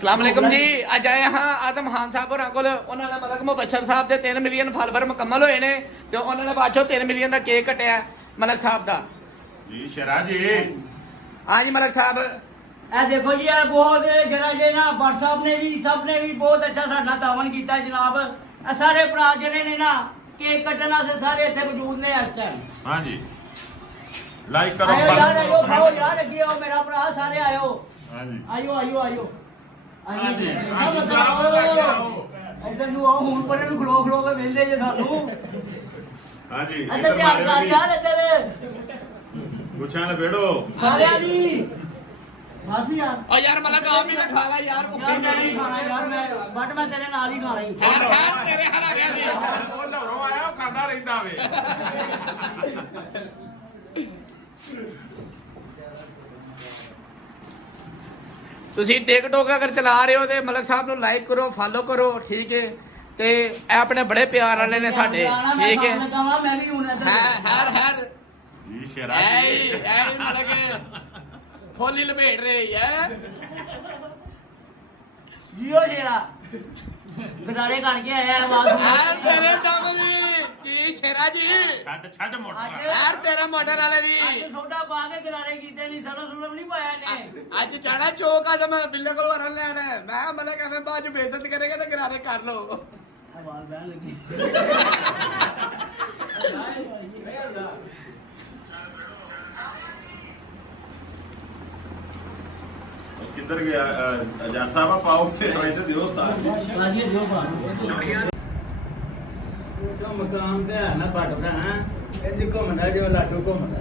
ਸਲਾਮ ਅਲੈਕਮ ਜੀ। ਅੱਜ ਆਏ ਹਾਂ ਆਜ਼ਮ ਖਾਨ ਸਾਹਿਬ ਹੋਰਾਂ ਕੋਲ। ਉਹਨਾਂ ਨੇ ਮਲਕ ਮੁਬਸ਼ਰ ਸਾਹਿਬ ਦੇ 3 ਮਿਲੀਅਨ ਫਾਲੋਅਰ ਮੁਕੰਮਲ ਹੋਏ ਨੇ ਤੇ ਉਹਨਾਂ ਨੇ ਬਾਅਦ ਚੋਂ 3 ਮਿਲੀਅਨ ਦਾ ਕੇਕ ਕੱਟਿਆ ਮਲਕ ਸਾਹਿਬ ਦਾ। ਜੀ ਸ਼ਰਾ ਜੀ। ਹਾਂ ਜੀ ਮਲਕ ਸਾਹਿਬ, ਇਹ ਦੇਖੋ ਜੀ, ਇਹ ਬਹੁਤ ਜਰਾ ਜੇ ਨਾ ਭੱਟ ਸਾਹਿਬ ਨੇ ਵੀ ਸਭ ਨੇ ਵੀ ਬਹੁਤ ਅੱਛਾ ਸਾਡਾ ਤਾਵਨ ਕੀਤਾ ਜਨਾਬ। ਇਹ ਸਾਰੇ ਭਰਾ ਜਿਹੜੇ ਨੇ ਨਾ ਕੇਕ ਕੱਟਣ ਵਾਸਤੇ ਸਾਰੇ ਇੱਥੇ ਮੌਜੂਦ ਨੇ ਇਸ ਟਾਈਮ। ਹਾਂ ਜੀ, ਲਾਈਕ ਕਰੋ। ਆਇਓ ਯਾਰ, ਆਇਓ ਖਾਓ ਯਾਰ, ਅੱਗੇ ਆਓ ਮੇਰਾ ਭਰਾ, ਸਾਰੇ ਆਇਓ। ਹਾਂ ਜੀ, ਆਇਓ ਆਇਓ ਆਇਓ ਹਾਂ ਜੀ, ਇੱਧਰ ਨੂੰ ਆਓ, ਹੁਣ ਪਰੇ ਨੂੰ ਖਲੋ ਖਲੋ ਕੇ ਵੇਂਦੇ ਜੇ ਸਾਨੂੰ। ਹਾਂ ਜੀ, ਇੱਧਰ ਧਿਆਨ ਕਰ ਯਾਰ, ਇੱਧਰ ਗੁੱਛਾਂ ਲਪੇੜੋ ਸਾਰਿਆਂ ਦੀ ਬਸ ਯਾਰ। ਓ ਯਾਰ ਮਲਕ ਆਪ ਹੀ ਤਾਂ ਖਾ ਲੈ ਯਾਰ, ਭੁੱਖੀ ਯਾਰ ਮੈਂ ਨਹੀਂ ਨਹੀਂ ਖਾਣਾ ਯਾਰ, ਮੈਂ ਤੇਰੇ ਨਾਲ ਹੀ ਖਾਣਾ ਹੀ। ਯਾਰ ਤੇਰੇ ਹਰਾ ਗਿਆ ਦੀ। ਉਹ ਲਹਰੋਂ ਆਇਆ, ਉਹ ਖਾਂਦਾ ਰਹਿੰਦਾ ਵੇ। ਤੁਸੀਂ ਟਿਕਟੋਕ ਅਗਰ ਚਲਾ ਰਹੇ ਹੋ ਤੇ ਮਲਕ ਸਾਹਿਬ ਨੂੰ ਲਾਈਕ ਕਰੋ, ਫਾਲੋ ਕਰੋ, ਠੀਕ ਹੈ। ਤੇ ਇਹ ਆਪਣੇ ਬੜੇ ਪਿਆਰ ਵਾਲੇ ਨੇ ਸਾਡੇ, ਠੀਕ ਹੈ। ਮੈਂ ਵੀ ਹੁਣ ਇੱਧਰ ਹੈ ਜੀ ਸ਼ਰਾ ਐ ਜੀ। ਐ ਮਲਕ ਖੋਲੀ ਲਪੇਟ ਰਹੀ ਹੈ। ਜੀਓ ਜਿਹੜਾ ਗਦਾਰੇ ਕਰਕੇ ਆਇਆ ਆਵਾਜ਼ ਯਾਰ ਤੇਰੇ ਦਮ ਦੀ ਕੀ ਸ਼ੇਰਾ ਜੀ। ਛੱਡ ਛੱਡ ਮੋਟਰ। ਯਾਰ ਤੇਰਾ ਮੋਟਰ ਵਾਲੇ ਦੀ ਅੱਜ ਸੋਡਾ ਪਾ ਕੇ ਗਦਾਰੇ ਕੀਤੇ ਨਹੀਂ, ਸਾਡਾ ਸੁਲਮ ਨਹੀਂ ਪਾਇਆ ਨੇ। ਅੱਜ ਜਾਣਾ ਚੌਕ ਆ ਮੈਂ ਬਿੱਲੇ ਕੋਲ ਵਰਨ ਲੈਣਾ। ਮੈਂ ਮਲਕ ਐਵੇਂ ਬਾਅਦ ਚ ਬੇਇੱਜ਼ਤ ਕਰੇਗਾ ਤੇ ਗਰਾਰੇ ਕਰ ਲੋ। ਆਵਾਜ਼ ਬਹਿਣ ਲੱਗੀ। ਕਿੱਧਰ ਗਿਆ ਅਜਾਨ ਸਾਹਿਬ? ਪਾਓ ਫੇਰ ਇੱਥੇ ਦਿਓ ਉਸਤਾਦ। ਰਾਜੀ ਦਿਓ ਬਾਹਰ। ਜੋ ਮਕਾਮ ਤੇ ਹੈ ਨਾ ਪੱਟਦਾ ਹੈ ਇਹ ਘੁੰਮਦਾ ਜਿਵੇਂ ਲਾਟੂ ਘੁੰਮਦਾ